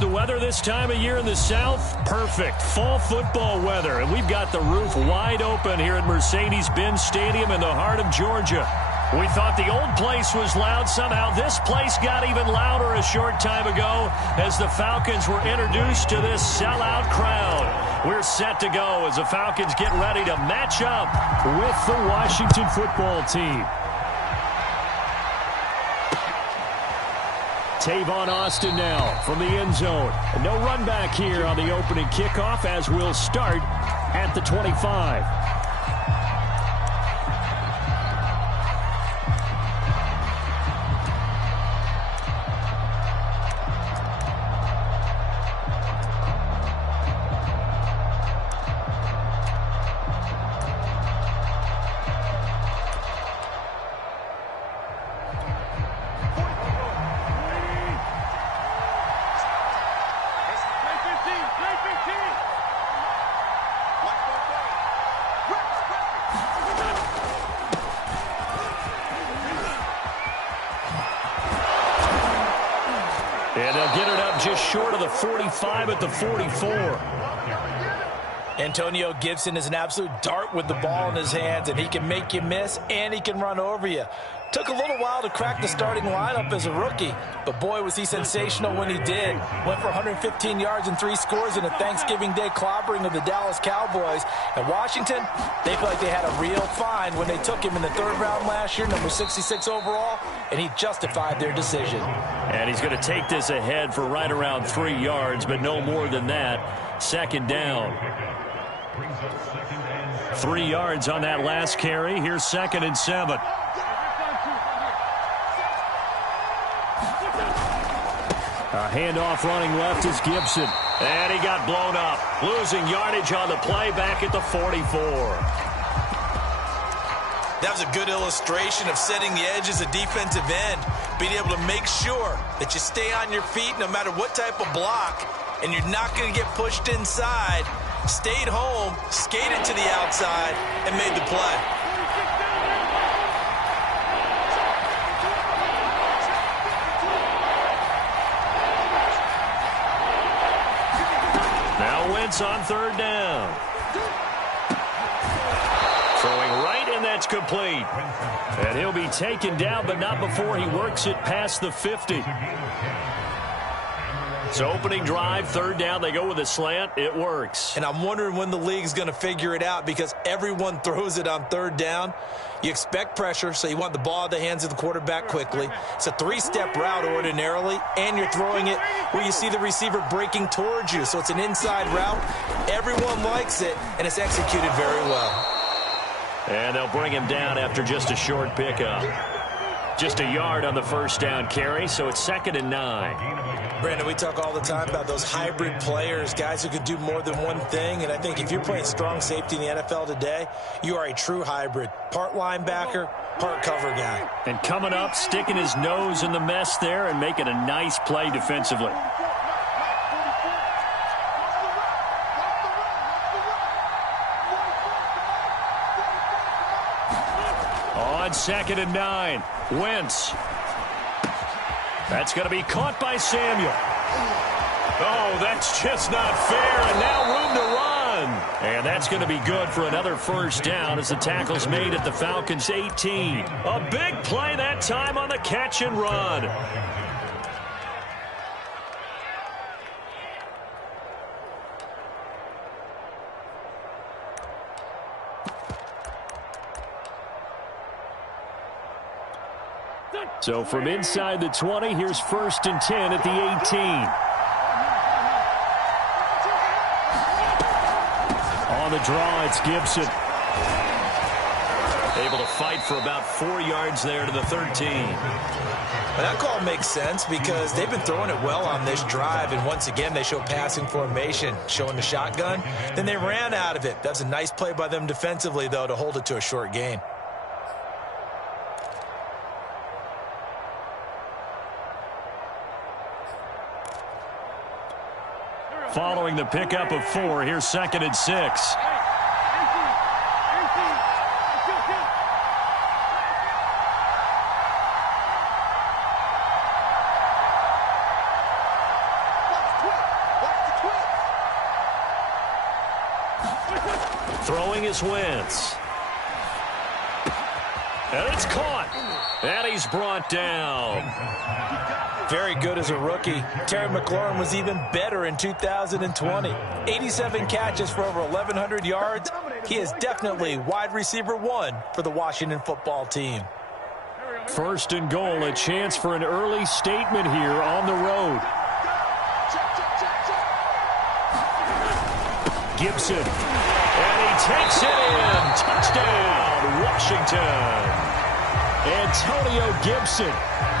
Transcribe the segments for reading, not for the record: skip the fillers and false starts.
The weather this time of year in the South, perfect. Fall football weather. And we've got the roof wide open here at Mercedes-Benz Stadium in the heart of Georgia. We thought the old place was loud. Somehow this place got even louder a short time ago as the Falcons were introduced to this sellout crowd. We're set to go as the Falcons get ready to match up with the Washington football team. Tavon Austin now from the end zone. No run back here on the opening kickoff as we'll start at the 25. And they'll get it up just short of the 45 at the 44. Antonio Gibson is an absolute dart with the ball in his hands, and he can make you miss, and he can run over you. Took a little while to crack the starting lineup as a rookie, but boy, was he sensational when he did. Went for 115 yards and 3 scores in a Thanksgiving Day clobbering of the Dallas Cowboys. And Washington, they feel like they had a real find when they took him in the 3rd round last year, number 66 overall, and he justified their decision. And he's going to take this ahead for right around 3 yards, but no more than that. Second down. 3 yards on that last carry. Here's 2nd and 7. A handoff running left is Gibson. And he got blown up. Losing yardage on the play back at the 44. That was a good illustration of setting the edge as a defensive end. Being able to make sure that you stay on your feet no matter what type of block. And you're not going to get pushed inside. Stayed home, skated to the outside, and made the play. Now Wentz on 3rd down. Throwing right, and that's complete. And he'll be taken down, but not before he works it past the 50. So opening drive, 3rd down, they go with a slant. It works. And I'm wondering when the league's going to figure it out because everyone throws it on 3rd down. You expect pressure, so you want the ball in the hands of the quarterback quickly. It's a 3-step route ordinarily, and you're throwing it where you see the receiver breaking towards you. So it's an inside route. Everyone likes it, and it's executed very well. And they'll bring him down after just a short pickup. Just a yard on the 1st down carry, so it's 2nd and 9. Brandon, we talk all the time about those hybrid players, guys who can do more than one thing. And I think if you're playing strong safety in the NFL today, you are a true hybrid. Part linebacker, part cover guy. And coming up, sticking his nose in the mess there and making a nice play defensively. On 2nd and 9, Wentz. That's going to be caught by Samuel. Oh, that's just not fair, and now room to run. And that's going to be good for another 1st down as the tackle's made at the Falcons' 18. A big play that time on the catch and run. So from inside the 20, here's 1st and 10 at the 18. On the draw, it's Gibson. Able to fight for about 4 yards there to the 13. Well, that call makes sense because they've been throwing it well on this drive, and once again they show passing formation, showing the shotgun. Then they ran out of it. That's a nice play by them defensively, though, to hold it to a short gain. Following the pickup of 4, here's 2nd and 6. throwing is Wentz. And it's caught. And he's brought down. Very good as a rookie. Terry McLaurin was even better in 2020. 87 catches for over 1,100 yards. He is definitely wide receiver 1 for the Washington football team. First and goal, a chance for an early statement here on the road. Gibson. And he takes it in. Touchdown, Washington. Antonio Gibson,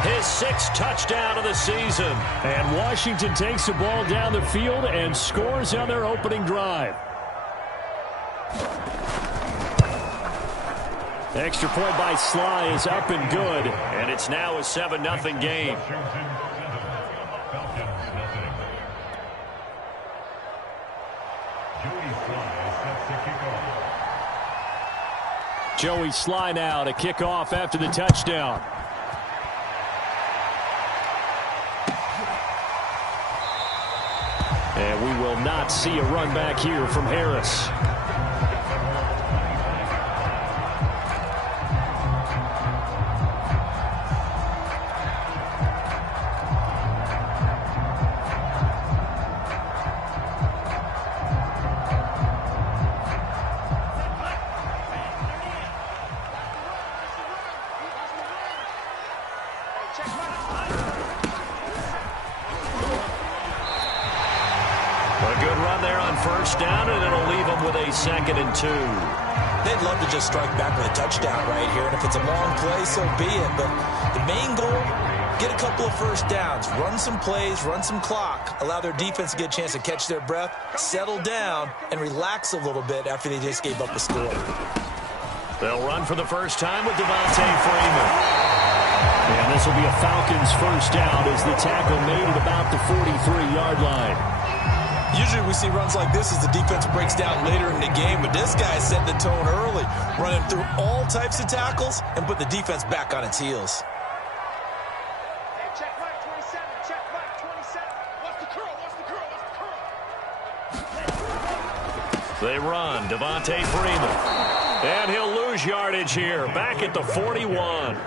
his 6th touchdown of the season. And Washington takes the ball down the field and scores on their opening drive. Extra point by Sly is up and good, and it's now a 7-0 game. Joey Sly now to kick off after the touchdown. And we will not see a run back here from Harris. Second and 2. They'd love to just strike back with a touchdown right here, and if it's a long play, so be it. But the main goal, get a couple of first downs, run some plays, run some clock, allow their defense to get a chance to catch their breath, settle down, and relax a little bit after they just gave up a score. They'll run for the first time with Devontae Freeman. And this will be a Falcons first down as the tackle made at about the 43-yard line. Usually we see runs like this as the defense breaks down later in the game, but this guy set the tone early, running through all types of tackles and put the defense back on its heels. Hey, check right 27, check right 27. What's the curl? They run, Devontae Freeman. And he'll lose yardage here, back at the 41.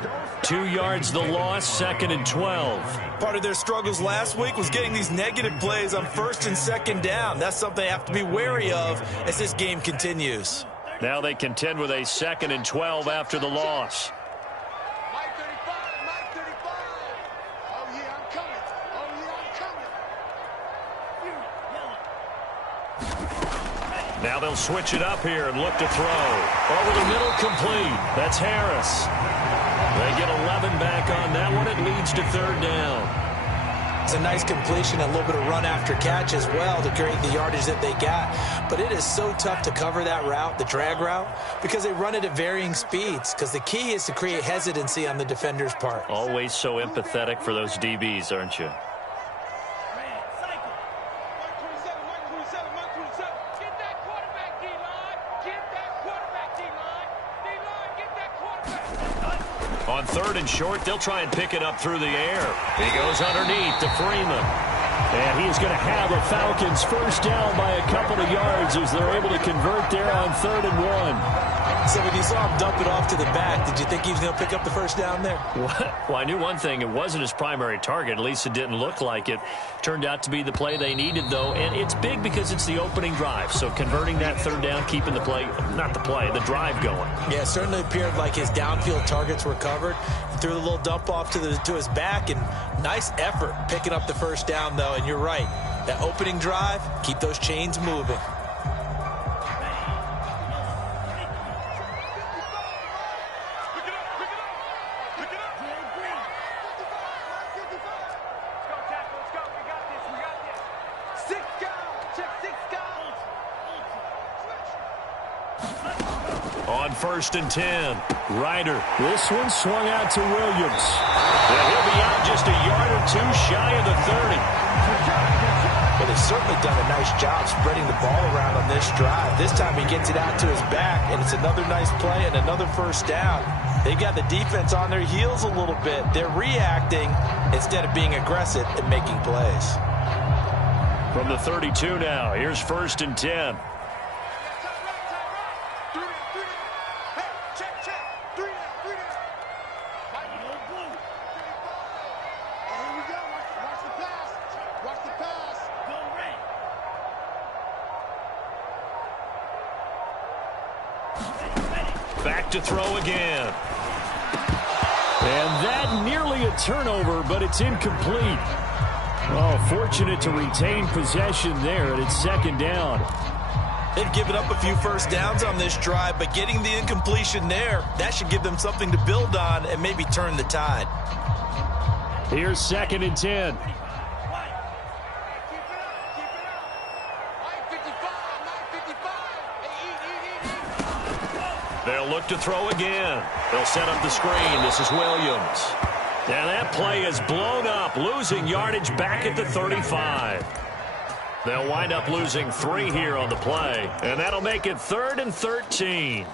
2 yards the loss, 2nd and 12. Part of their struggles last week was getting these negative plays on 1st and 2nd down. That's something they have to be wary of as this game continues. Now they contend with a 2nd and 12 after the loss. Mike 35, Mike 35. Oh, yeah, I'm coming. Oh, yeah, I'm coming. Now they'll switch it up here and look to throw. Over the middle, complete. That's Harris. They get 11 back on that one. It leads to 3rd down. It's a nice completion, a little bit of run after catch as well to create the yardage that they got. But it is so tough to cover that route, the drag route, because they run it at varying speeds. Because the key is to create hesitancy on the defender's part. Always so empathetic for those DBs, aren't you? On 3rd and short, they'll try and pick it up through the air. He goes underneath to Freeman. And he's going to have a Falcons first down by a couple of yards as they're able to convert there on 3rd and 1. So when you saw him dump it off to the back, did you think he was going to pick up the first down there? Well, I knew one thing. It wasn't his primary target. At least it didn't look like it. Turned out to be the play they needed, though. And it's big because it's the opening drive. So converting that 3rd down, keeping the play, not the play, the drive going. Yeah, it certainly appeared like his downfield targets were covered. He threw a little dump off to his back, and nice effort picking up the first down, though. And you're right. That opening drive, keep those chains moving. On 1st and 10, Ryder. This one swung out to Williams. And he'll be out just a yard or 2 shy of the 30. But they've certainly done a nice job spreading the ball around on this drive. This time he gets it out to his back, and it's another nice play and another first down. They've got the defense on their heels a little bit. They're reacting instead of being aggressive and making plays. From the 32 now, here's 1st and 10. to throw again. And that nearly a turnover, but it's incomplete. Oh, fortunate to retain possession there, and it's second down. They've given up a few first downs on this drive, but getting the incompletion there, that should give them something to build on and maybe turn the tide. Here's 2nd and 10. They'll look to throw again. They'll set up the screen. This is Williams. And that play is blown up, losing yardage back at the 35. They'll wind up losing 3 here on the play, and that'll make it 3rd and 13.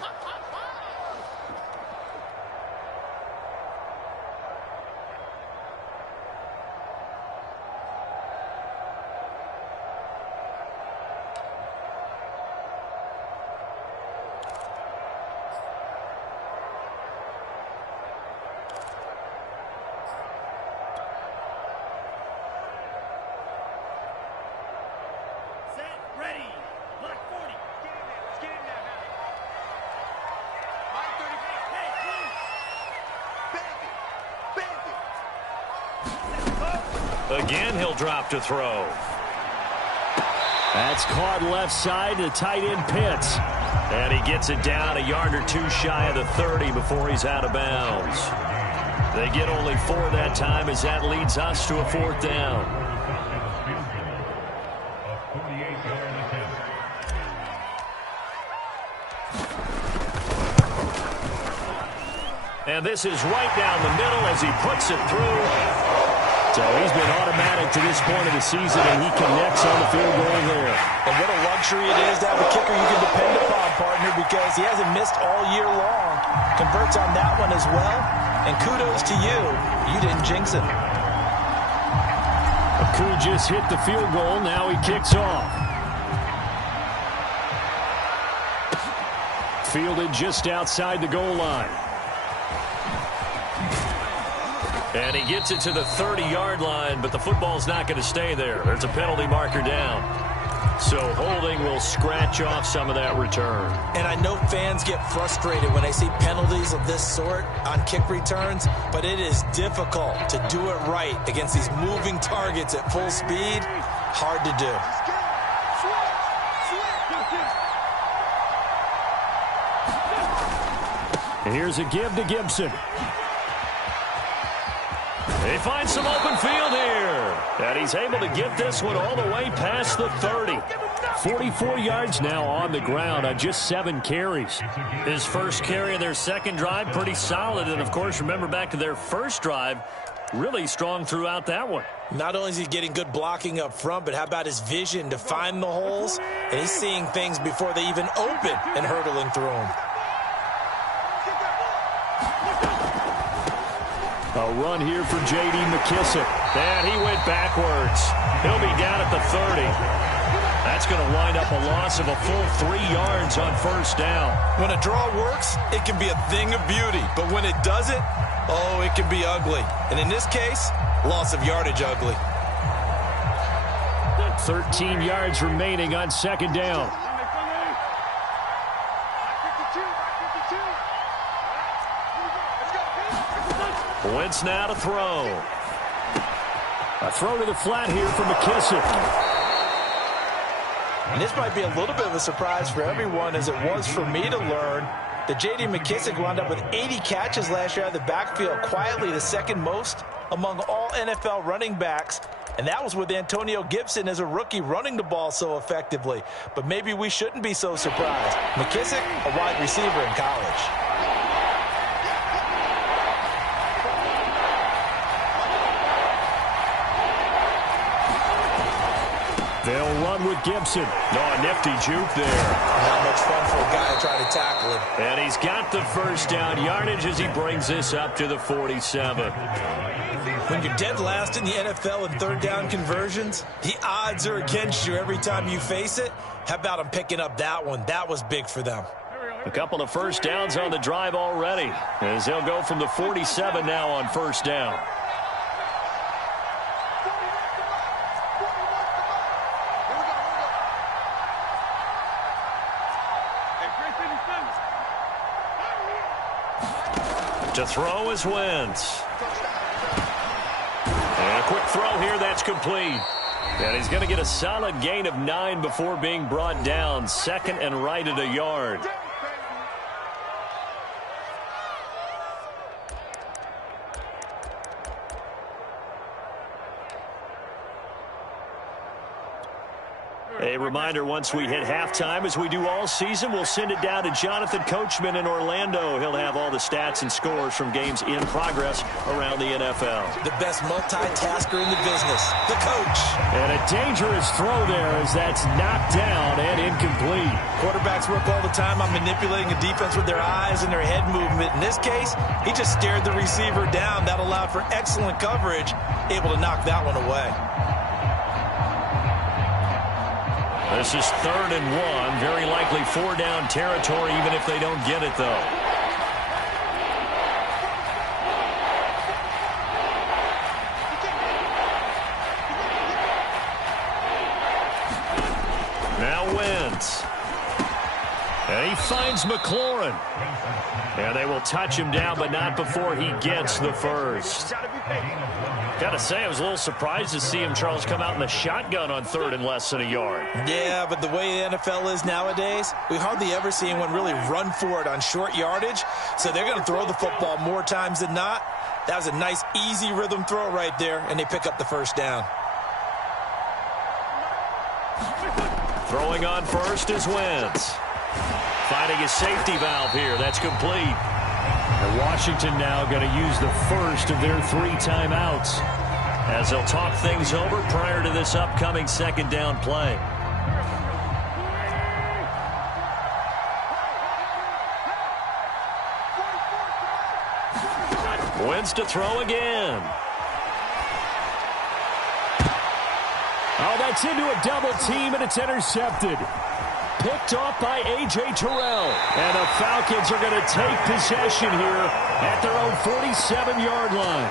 Again, he'll drop to throw. That's caught left side to tight end Pitts. And he gets it down a yard or 2 shy of the 30 before he's out of bounds. They get only 4 that time as that leads us to a 4th down. And this is right down the middle as he puts it through. So he's been automatic to this point of the season, and he connects on the field goal there. And what a luxury it is to have a kicker you can depend upon, partner, because he hasn't missed all year long. Converts on that one as well. And kudos to you. You didn't jinx him. Aku just hit the field goal. Now he kicks off. Fielded just outside the goal line. And he gets it to the 30-yard line, but the football's not going to stay there. There's a penalty marker down. So holding will scratch off some of that return. And I know fans get frustrated when they see penalties of this sort on kick returns, but it is difficult to do it right against these moving targets at full speed. Hard to do. And here's a give to Gibson. They find some open field here. And he's able to get this one all the way past the 30. 44 yards now on the ground on just 7 carries. His first carry of their second drive, pretty solid. And, of course, remember back to their first drive, really strong throughout that one. Not only is he getting good blocking up front, but how about his vision to find the holes? And he's seeing things before they even open and hurdling through them. A run here for J.D. McKissick. And he went backwards. He'll be down at the 30. That's going to wind up a loss of a full 3 yards on first down. When a draw works, it can be a thing of beauty. But when it doesn't, oh, it can be ugly. And in this case, loss of yardage ugly. 13 yards remaining on second down. Wentz now to throw. A throw to the flat here for McKissick. And this might be a little bit of a surprise for everyone, as it was for me to learn that J.D. McKissick wound up with 80 catches last year out of the backfield, quietly the second most among all NFL running backs. And that was with Antonio Gibson as a rookie running the ball so effectively. But maybe we shouldn't be so surprised. McKissick, a wide receiver in college. They'll run with Gibson. Oh, a nifty juke there. Not much fun for a guy trying to tackle him. And he's got the first down yardage as he brings this up to the 47. When you're dead last in the NFL in third down conversions, the odds are against you every time you face it. How about him picking up that one? That was big for them. A couple of first downs on the drive already, as they'll go from the 47 now on first down. To throw is Wentz. And a quick throw here, that's complete. And he's going to get a solid gain of 9 before being brought down. Second and right at a yard. A reminder, once we hit halftime, as we do all season, we'll send it down to Jonathan Coachman in Orlando. He'll have all the stats and scores from games in progress around the NFL. The best multitasker in the business, the coach. And a dangerous throw there as that's knocked down and incomplete. Quarterbacks work all the time on manipulating a defense with their eyes and their head movement. In this case, he just stared the receiver down. That allowed for excellent coverage, able to knock that one away. This is 3rd and 1. Very likely 4-down territory, even if they don't get it, though. Now Wentz. And he finds McLaurin. And they will touch him down, but not before he gets the first. Got to say, I was a little surprised to see him, Charles, come out in the shotgun on 3rd and less than a yard. Yeah, but the way the NFL is nowadays, we hardly ever see anyone really run for it on short yardage. So they're going to throw the football more times than not. That was a nice, easy rhythm throw right there, and they pick up the first down. Throwing on first is Wentz. Finding a safety valve here. That's complete. And Washington now going to use the first of their 3 timeouts as they'll talk things over prior to this upcoming 2nd down play. Wentz to throw again. Oh, that's into a double team, and it's intercepted. Picked off by A.J. Terrell. And the Falcons are going to take possession here at their own 47-yard line.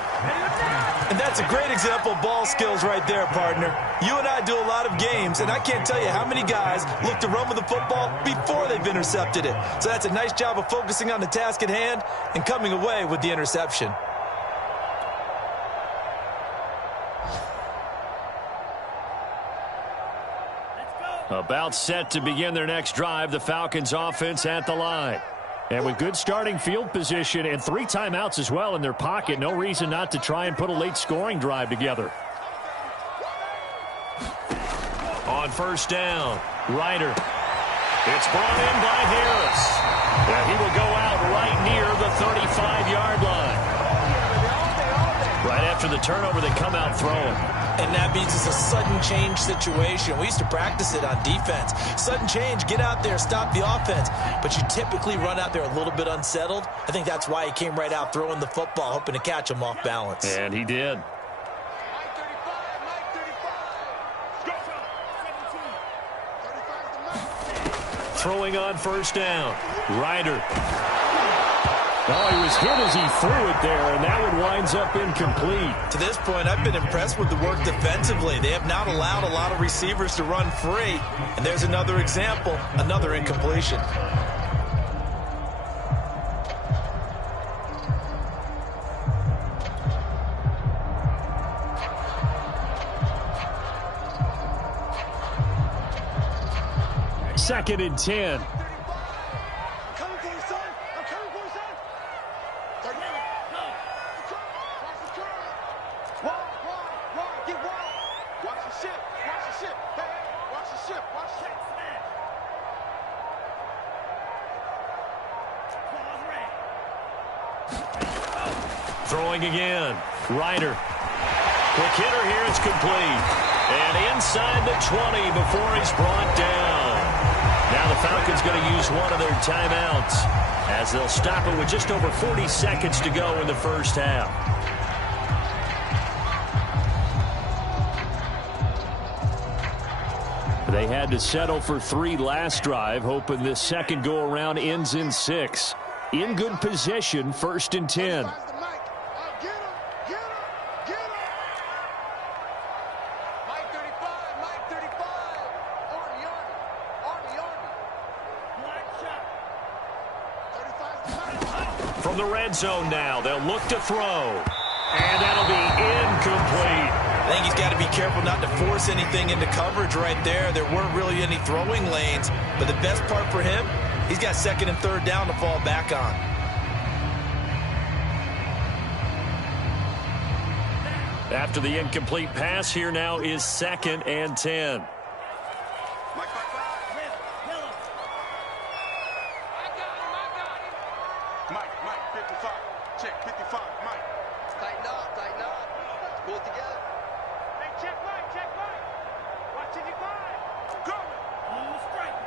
And that's a great example of ball skills right there, partner. You and I do a lot of games, and I can't tell you how many guys look to run with the football before they've intercepted it. So that's a nice job of focusing on the task at hand and coming away with the interception. About set to begin their next drive, the Falcons offense at the line. And with good starting field position and 3 timeouts as well in their pocket, no reason not to try and put a late scoring drive together. On 1st down, Ryder. It's brought in by Harris. And he will go out right near the 35-yard line. Right after the turnover, they come out throwing. And that means it's a sudden change situation. We used to practice it on defense. Sudden change, get out there, stop the offense. But you typically run out there a little bit unsettled. I think that's why he came right out throwing the football, hoping to catch him off balance. And he did. Mike 35, Mike 35. Go, 17. 35 to Mike. Throwing on 1st down, Ryder. Oh, he was hit as he threw it there, and that one winds up incomplete. To this point, I've been impressed with the work defensively. They have not allowed a lot of receivers to run free. And there's another example, another incompletion. Second and 10. Throwing again. Ryder. Quick hitter here. It's complete. And inside the 20 before he's brought down. Now the Falcons going to use one of their timeouts as they'll stop it with just over 40 seconds to go in the first half. They had to settle for 3 last drive, hoping this second go-around ends in 6. In good position, 1st and 10. the red zone now. They'll look to throw. And that'll be incomplete. I think he's got to be careful not to force anything into coverage right there. There weren't really any throwing lanes. But the best part for him, he's got second and third down to fall back on. After the incomplete pass, here now is 2nd and 10. Mike, 55. Check, 55, Mike. Tighten up. Let's pull it together. Hey, check Mike. Watch 55. Go. On the strike.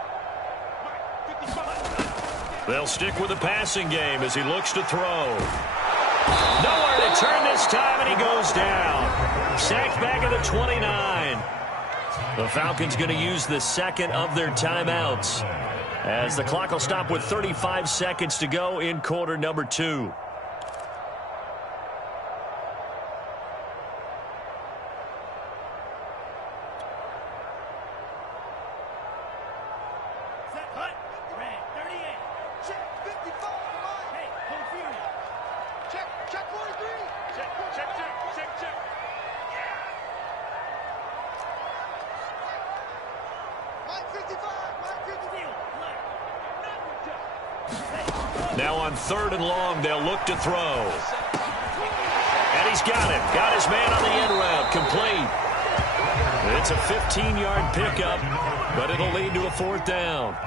Mike, 55. They'll stick with the passing game as he looks to throw. Nowhere to turn this time, and he goes down. Sacked back at the 29. The Falcons going to use the second of their timeouts, as the clock will stop with 35 seconds to go in quarter number 2. Now on 3rd and long, they'll look to throw. And he's got it. Got his man on the end route. Complete. It's a 15-yard pickup, but it'll lead to a 4th down.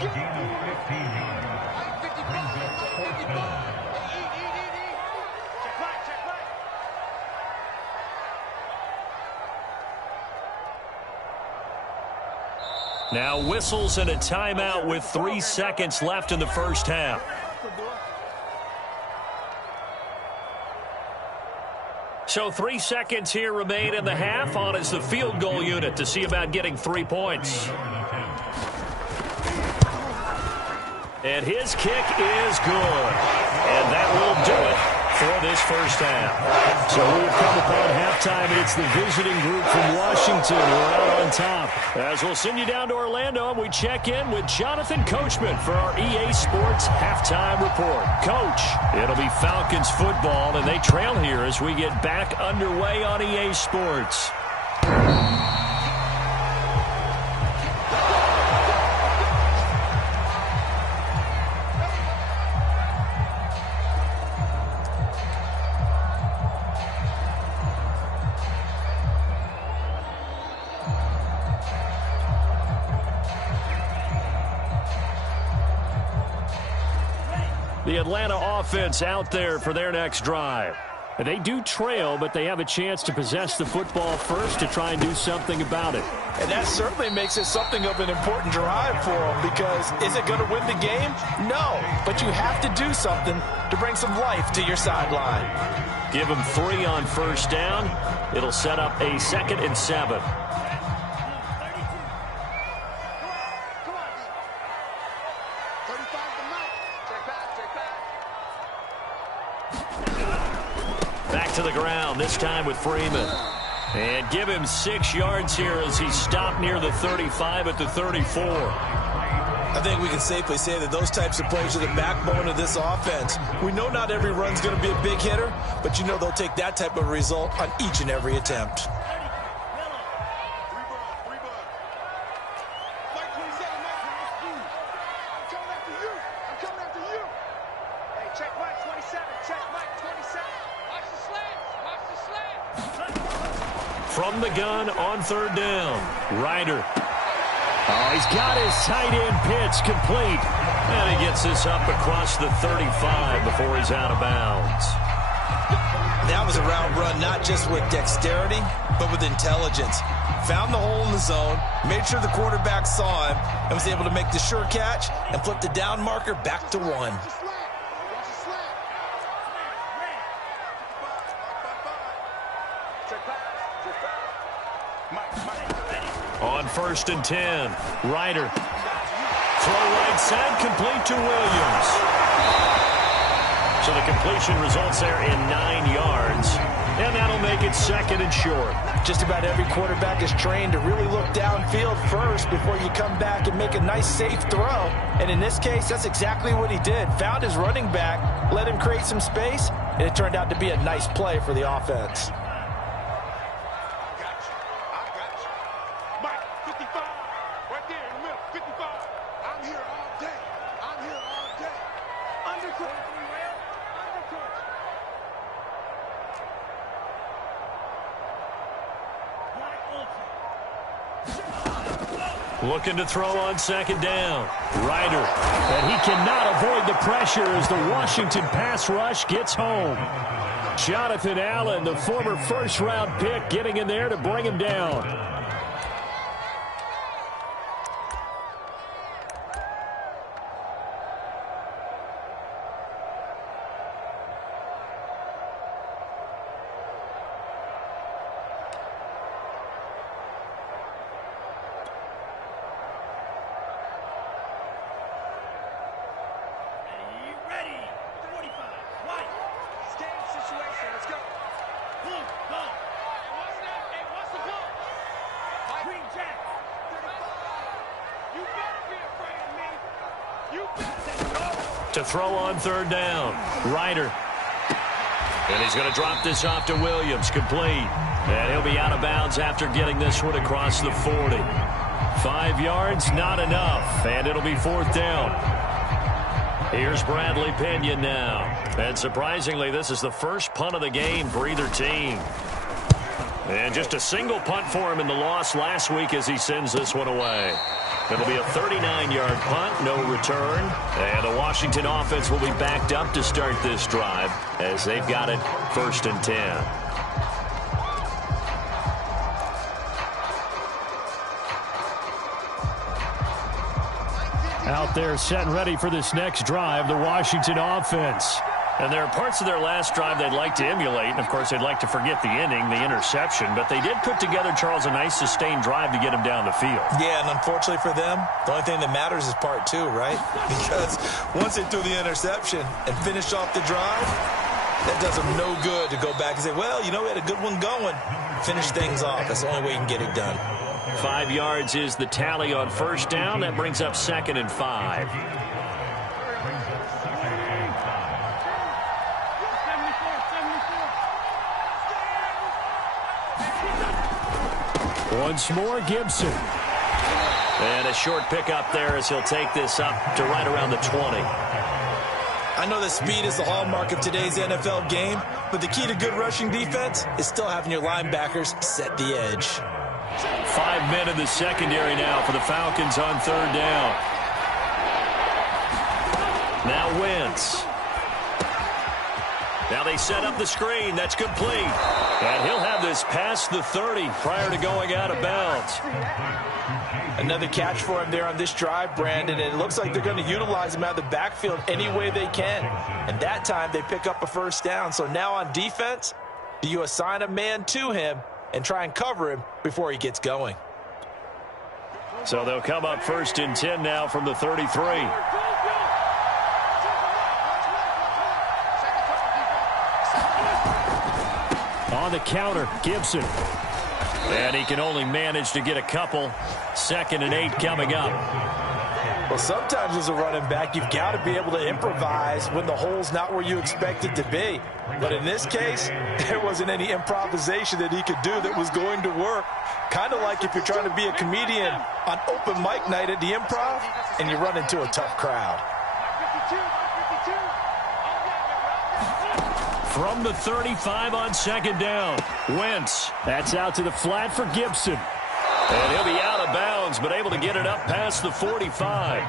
Now whistles and a timeout with 3 seconds left in the first half. So 3 seconds here remain in the half. On is the field goal unit to see about getting 3 points. And his kick is good. And that will do it for this first half. So we have come upon halftime, and it's the visiting group from Washington who are out on top. As we'll send you down to Orlando, and we check in with Jonathan Coachman for our EA Sports Halftime Report. Coach, it'll be Falcons football, and they trail here as we get back underway on EA Sports. The Atlanta offense out there for their next drive. They do trail, but they have a chance to possess the football first to try and do something about it. And that certainly makes it something of an important drive for them, because is it going to win the game? No, but you have to do something to bring some life to your sideline. Give them 3 on first down. It'll set up a 2nd and 7. Back to the ground, this time with Freeman. And give him 6 yards here as he stopped near the 35 at the 34. I think we can safely say that those types of plays are the backbone of this offense. We know not every run's going to be a big hitter, but you know they'll take that type of result on each and every attempt. From the gun on 3rd down, Ryder. Oh, he's got his tight end pitch complete. And he gets this up across the 35 before he's out of bounds. That was a route run not just with dexterity, but with intelligence. Found the hole in the zone, made sure the quarterback saw him, and was able to make the sure catch and flip the down marker back to 1. On 1st and 10, Ryder. Throw right side, complete to Williams. So the completion results there in 9 yards. And that'll make it 2nd and short. Just about every quarterback is trained to really look downfield first before you come back and make a nice, safe throw. And in this case, that's exactly what he did. Found his running back, let him create some space, and it turned out to be a nice play for the offense. Looking to throw on 2nd down. Ryder. And he cannot avoid the pressure as the Washington pass rush gets home. Jonathan Allen, the former first-round pick, getting in there to bring him down. To throw on 3rd down. Ryder. And he's going to drop this off to Williams. Complete. And he'll be out of bounds after getting this one across the 40. 5 yards, not enough. And it'll be 4th down. Here's Bradley Pinion now. And surprisingly, this is the first punt of the game for either team. And just a single punt for him in the loss last week as he sends this one away. It'll be a 39-yard punt, no return. And the Washington offense will be backed up to start this drive as they've got it 1st and 10. Out there set and ready for this next drive, the Washington offense. And there are parts of their last drive they'd like to emulate. And, of course, they'd like to forget the inning, the interception. But they did put together, Charles, a nice sustained drive to get him down the field. Yeah, and unfortunately for them, the only thing that matters is part 2, right? Because once they threw the interception and finished off the drive, that does them no good to go back and say, well, you know, we had a good one going. Finish things off. That's the only way you can get it done. 5 yards is the tally on 1st down. That brings up 2nd and 5. Once more, Gibson. And a short pickup there as he'll take this up to right around the 20. I know that speed is the hallmark of today's NFL game, but the key to good rushing defense is still having your linebackers set the edge. 5 men in the secondary now for the Falcons on 3rd down. Now Wentz. Now they set up the screen. That's complete. And he'll have this past the 30 prior to going out of bounds. Another catch for him there on this drive, Brandon. And it looks like they're going to utilize him out of the backfield any way they can. And that time they pick up a 1st down. So now on defense, do you assign a man to him and try and cover him before he gets going? So they'll come up 1st and 10 now from the 33. On the counter, Gibson. And he can only manage to get a couple. 2nd and 8 coming up. Well, sometimes as a running back, you've got to be able to improvise when the hole's not where you expect it to be. But in this case, there wasn't any improvisation that he could do that was going to work. Kind of like if you're trying to be a comedian on open mic night at the Improv and you run into a tough crowd. From the 35 on 2nd down, Wentz. That's out to the flat for Gibson. And he'll be out of bounds, but able to get it up past the 45.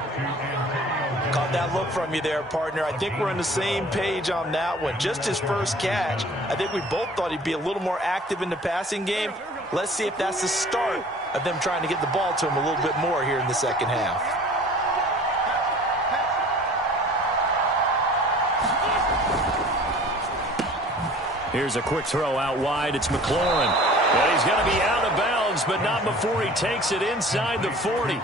Caught that look from you there, partner. I think we're on the same page on that one. Just his first catch. I think we both thought he'd be a little more active in the passing game. Let's see if that's the start of them trying to get the ball to him a little bit more here in the second half. Here's a quick throw out wide. It's McLaurin. Well, he's going to be out of bounds, but not before he takes it inside the 40.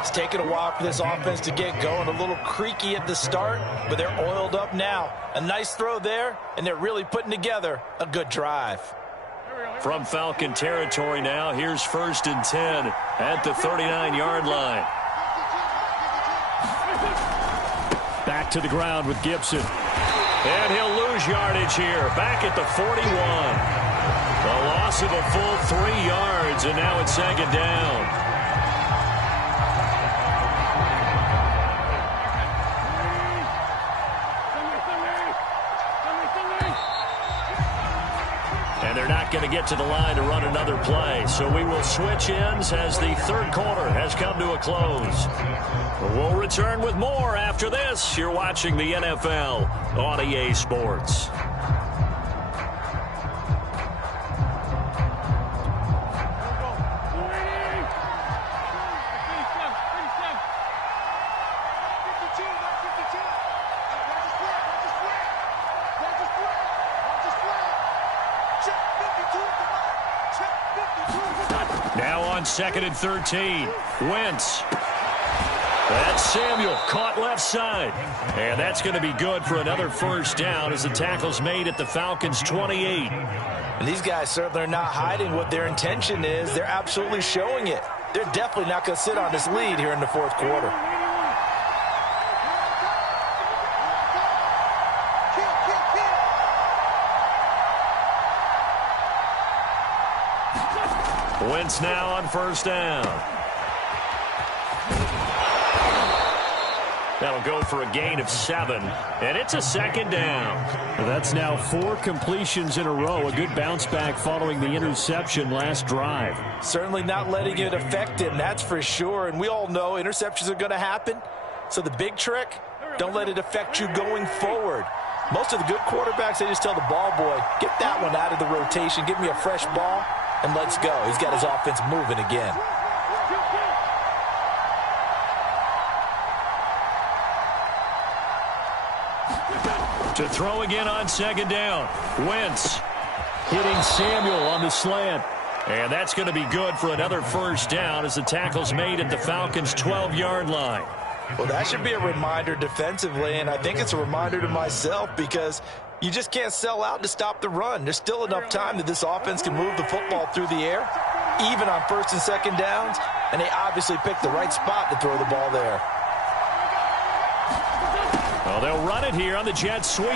It's taken a while for this offense to get going. A little creaky at the start, but they're oiled up now. A nice throw there, and they're really putting together a good drive. From Falcon territory now, here's 1st and 10 at the 39-yard line. Back to the ground with Gibson. And he'll lose yardage here. Back at the 41. A loss of a full 3 yards, and now it's 2nd down. And they're not going to get to the line to run another play. So we will switch ends as the 3rd quarter has come to a close. We'll return with more after this. You're watching the NFL on EA Sports. Now on 2nd and 13. Wentz. That's Samuel, caught left side. And that's going to be good for another 1st down as the tackle's made at the Falcons' 28. And these guys certainly are not hiding what their intention is. They're absolutely showing it. They're definitely not going to sit on this lead here in the 4th quarter. Wentz now on 1st down. That'll go for a gain of 7, and it's a 2nd down. That's now 4 completions in a row. A good bounce back following the interception last drive. Certainly not letting it affect him, that's for sure. And we all know interceptions are going to happen. So the big trick, don't let it affect you going forward. Most of the good quarterbacks, they just tell the ball boy, get that one out of the rotation, give me a fresh ball, and let's go. He's got his offense moving again. To throw again on 2nd down. Wentz hitting Samuel on the slant. And that's going to be good for another 1st down as the tackle's made at the Falcons' 12-yard line. Well, that should be a reminder defensively, and I think it's a reminder to myself because you just can't sell out to stop the run. There's still enough time that this offense can move the football through the air, even on 1st and 2nd downs, and they obviously picked the right spot to throw the ball there. Well, they'll run it here on the jet sweep.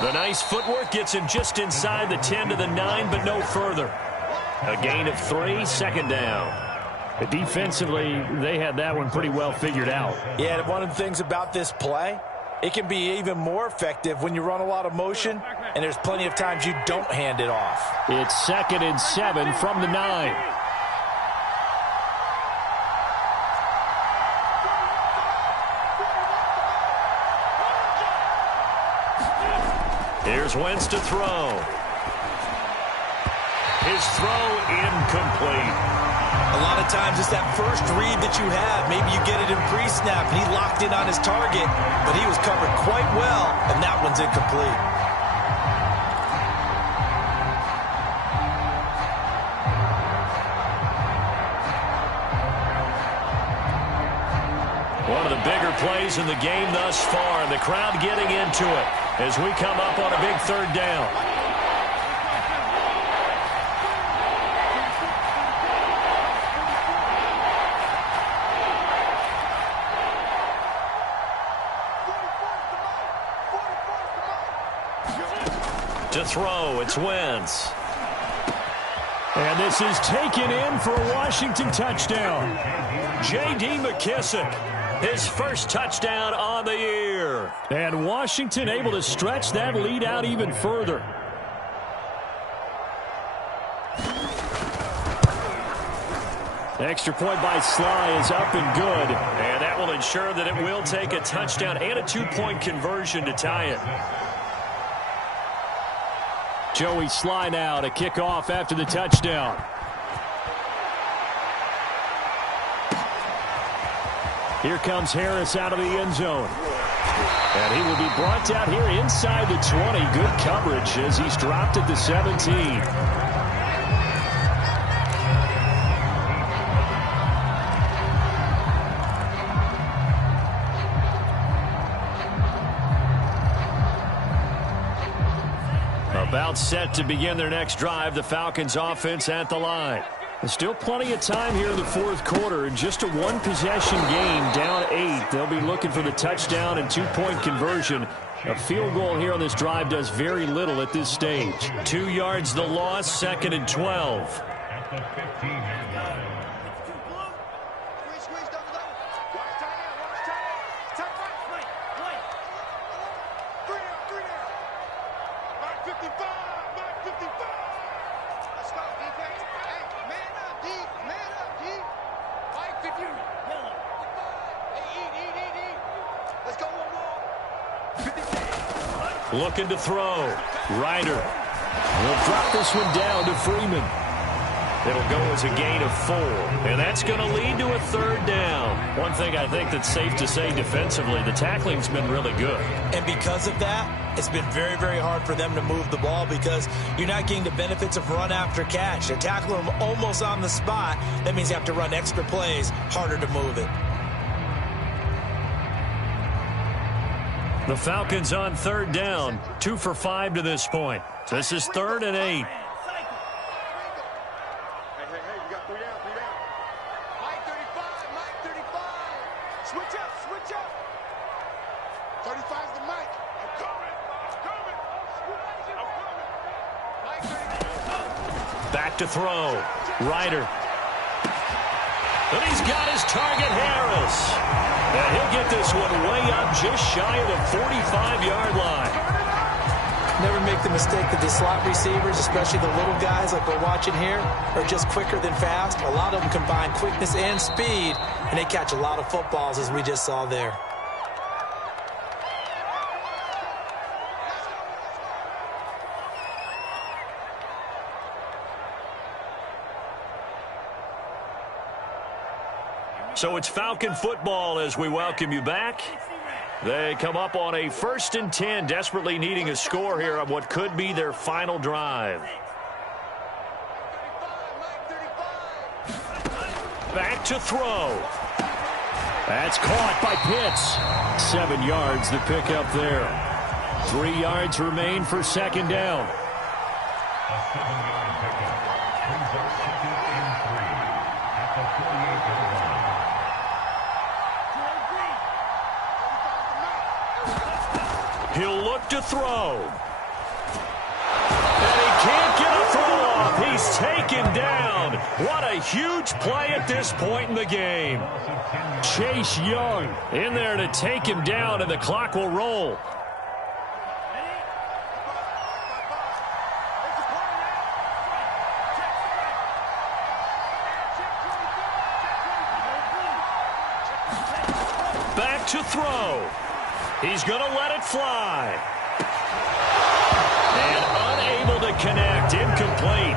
The nice footwork gets him just inside the 10 to the 9, but no further. A gain of 3, 2nd down. Defensively, they had that one pretty well figured out. Yeah, and one of the things about this play, it can be even more effective when you run a lot of motion, and there's plenty of times you don't hand it off. It's 2nd and 7 from the 9. Here's Wentz to throw. His throw incomplete. A lot of times it's that first read that you have. Maybe you get it in pre-snap, and he locked in on his target, but he was covered quite well, and that one's incomplete. One of the bigger plays in the game thus far, and the crowd getting into it as we come up on a big 3rd down. To throw, it's Wentz. And this is taken in for a Washington touchdown. J.D. McKissick, his 1st touchdown on the year. And Washington able to stretch that lead out even further. Extra point by Sly is up and good. And that will ensure that it will take a touchdown and a 2-point conversion to tie it. Joey Sly now to kick off after the touchdown. Here comes Harris out of the end zone. And he will be brought down here inside the 20. Good coverage as he's dropped at the 17. Timeout set to begin their next drive. The Falcons offense at the line. There's still plenty of time here in the fourth quarter. Just a one-possession game, down 8. They'll be looking for the touchdown and two-point conversion. A field goal here on this drive does very little at this stage. 2 yards the loss, 2nd and 12. Looking to throw. Ryder will drop this one down to Freeman. It'll go as a gain of 4. And that's going to lead to a 3rd down. One thing I think that's safe to say defensively, the tackling's been really good. And because of that, it's been very, very hard for them to move the ball because you're not getting the benefits of run after catch. They tackle them almost on the spot. That means you have to run extra plays, harder to move it. The Falcons on 3rd down, 2 for 5 to this point. This is 3rd and 8. Hey, you got 3 down, 3 down. Mike 35, Mike 35. Switch up. 35's the Mike. I'm coming. Mike 35. Back to throw. Ryder. And he's got his target, Harris. And he'll get this one way up just shy of the 45-yard line. Never make the mistake that the slot receivers, especially the little guys like we're watching here, are just quicker than fast. A lot of them combine quickness and speed, and they catch a lot of footballs, as we just saw there. So it's Falcon football as we welcome you back. They come up on a 1st and 10, desperately needing a score here on what could be their final drive. Back to throw. That's caught by Pitts. 7 yards the pickup there. 3 yards remain for 2nd down. A 7-yard pickup brings up 2nd and 3 at the 48-yard line. He'll look to throw. And he can't get a throw off. He's taken down. What a huge play at this point in the game. Chase Young in there to take him down, and the clock will roll. Back to throw. He's going to let it fly. And unable to connect. Incomplete.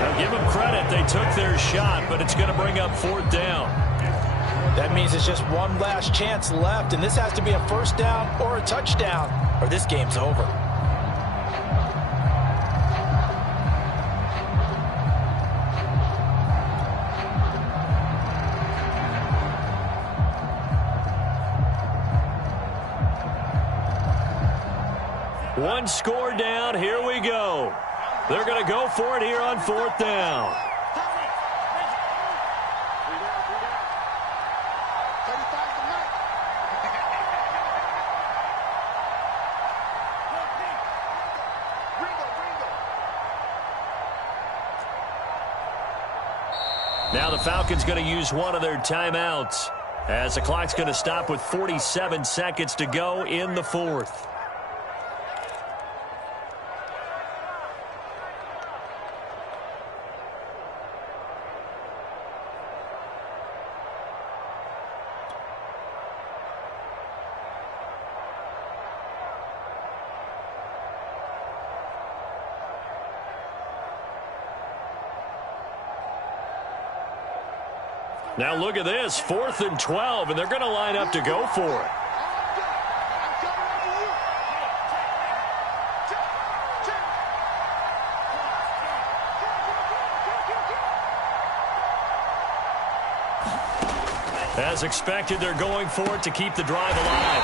Now give them credit. They took their shot, but it's going to bring up 4th down. That means it's just one last chance left, and this has to be a 1st down or a touchdown, or this game's over. One score down. Here we go. They're going to go for it here on 4th down. Now the Falcons going to use one of their timeouts as the clock's going to stop with 47 seconds to go in the 4th. Now look at this, 4th and 12, and they're going to line up to go for it. As expected, they're going for it to keep the drive alive.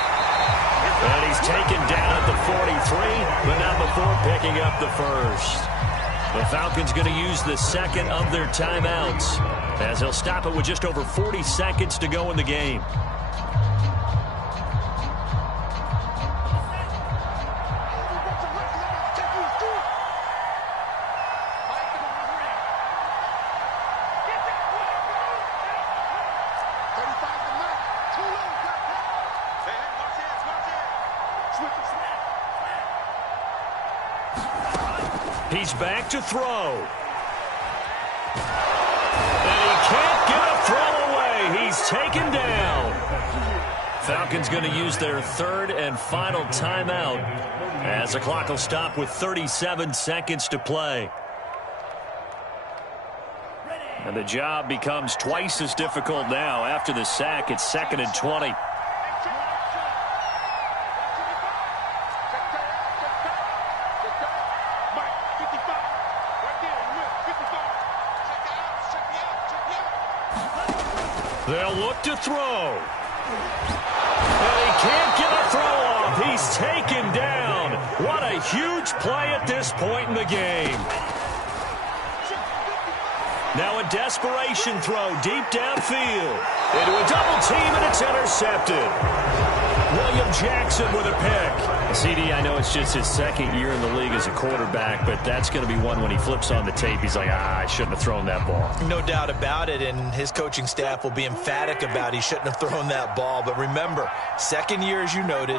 And he's taken down at the 43, but not before picking up the first. The Falcons going to use the second of their timeouts, as they'll stop it with just over 40 seconds to go in the game. He's back to throw. And he can't get a throw away. He's taken down. Falcons going to use their third and final timeout, as the clock will stop with 37 seconds to play. And the job becomes twice as difficult now. After the sack, it's 2nd and 20. They'll look to throw. And he can't get a throw off. He's taken down. What a huge play at this point in the game. Now a desperation throw deep downfield. Into a double team, and it's intercepted. William Jackson with a pick. CD, I know it's just his second year in the league as a quarterback, but that's going to be one when he flips on the tape. He's like, I shouldn't have thrown that ball. No doubt about it, and his coaching staff will be emphatic about he shouldn't have thrown that ball. But remember, second year, as you noted,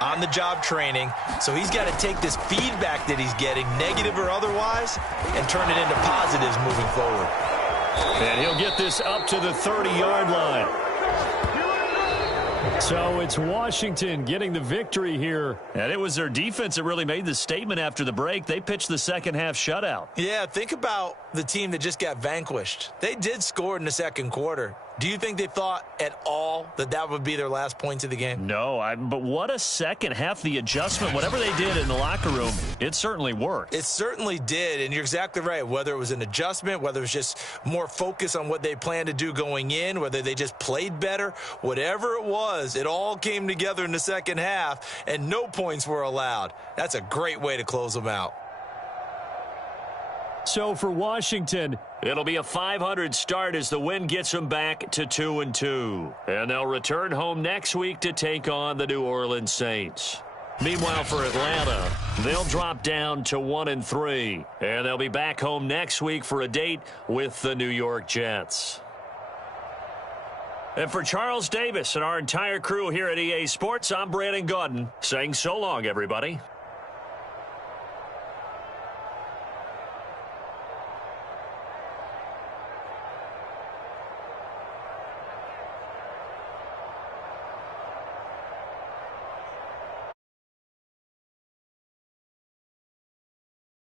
on-the-job training, so he's got to take this feedback that he's getting, negative or otherwise, and turn it into positives moving forward. And he'll get this up to the 30-yard line. So it's Washington getting the victory here. And it was their defense that really made the statement after the break. They pitched the second-half shutout. Yeah, think about the team that just got vanquished. They did score in the second quarter. Do you think they thought at all that that would be their last points of the game? No, but what a second half. The adjustment, whatever they did in the locker room, it certainly worked. It certainly did, and you're exactly right. Whether it was an adjustment, whether it was just more focus on what they planned to do going in, whether they just played better, whatever it was, it all came together in the second half, and no points were allowed. That's a great way to close them out. So for Washington, it'll be a .500 start as the win gets them back to 2-2. And they'll return home next week to take on the New Orleans Saints. Meanwhile, for Atlanta, they'll drop down to 1-3. And they'll be back home next week for a date with the New York Jets. And for Charles Davis and our entire crew here at EA Sports, I'm Brandon Gaudin saying so long, everybody.